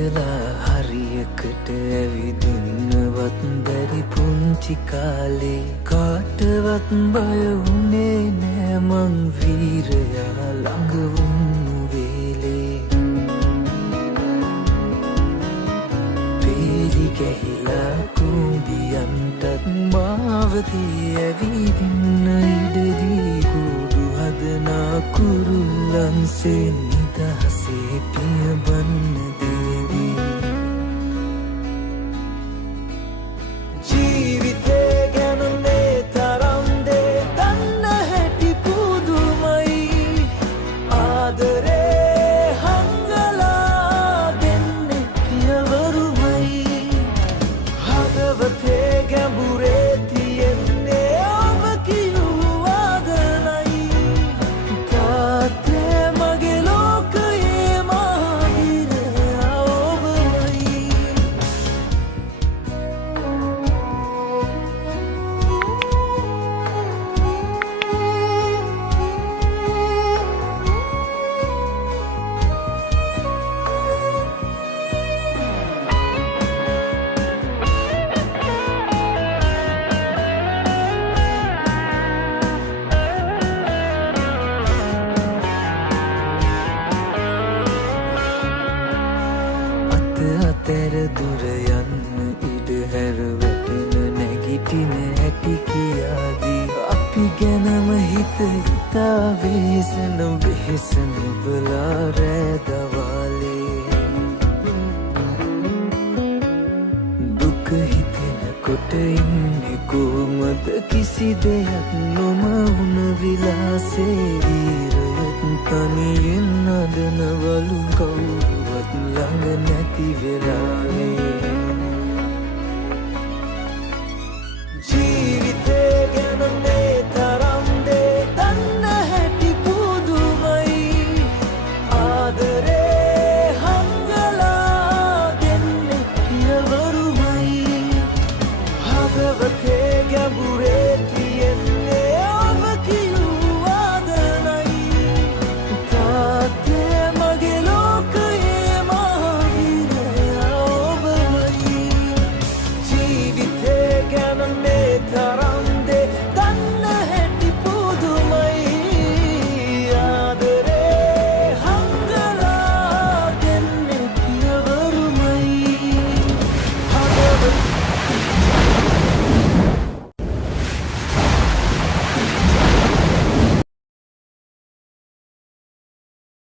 හිටලා හරියකට ඇවිදින්නවත් බැරි පුංචි කාලේ කාටවත් බය වුණේ නෑ මං වීරයා ළඟ වුණු වේලේ පේලි ගැහිලා කුඹියන්ටත් මාවතේ ඇවිදින්න ඉඩදී කුඩු හදනා කුරුල්ලන්සේ නිදහසේ පියබන්න දේවී ජීවිතේ ගැන මේ තරම් දේ දන්න හැටි පුදුමයි ආදරේ හංගලා දෙන්නේ පියවරුමයි හදවතේ ගැඹුරේ තියෙන්නේ ඔබ කියූ වාදනයි තාත්තේ මගේ ලෝකයේ මහවීරයා ඔබමයි අතර දුර යන්න ඉඩ හැර වැටෙන නැගිටින හැටි කියාදී අපි ගැනම හිත හිතා වෙහෙසන වෙහෙසන බලා රෑ දවාලේ දුක හිතෙනකොට ඉන්නේ කොහොමද කිසි දෙයක් නොමවුන විලාසේ වීරයත් තනියෙන් අඬනවලු කවුරුවත් ළඟ නැති වෙලාවේ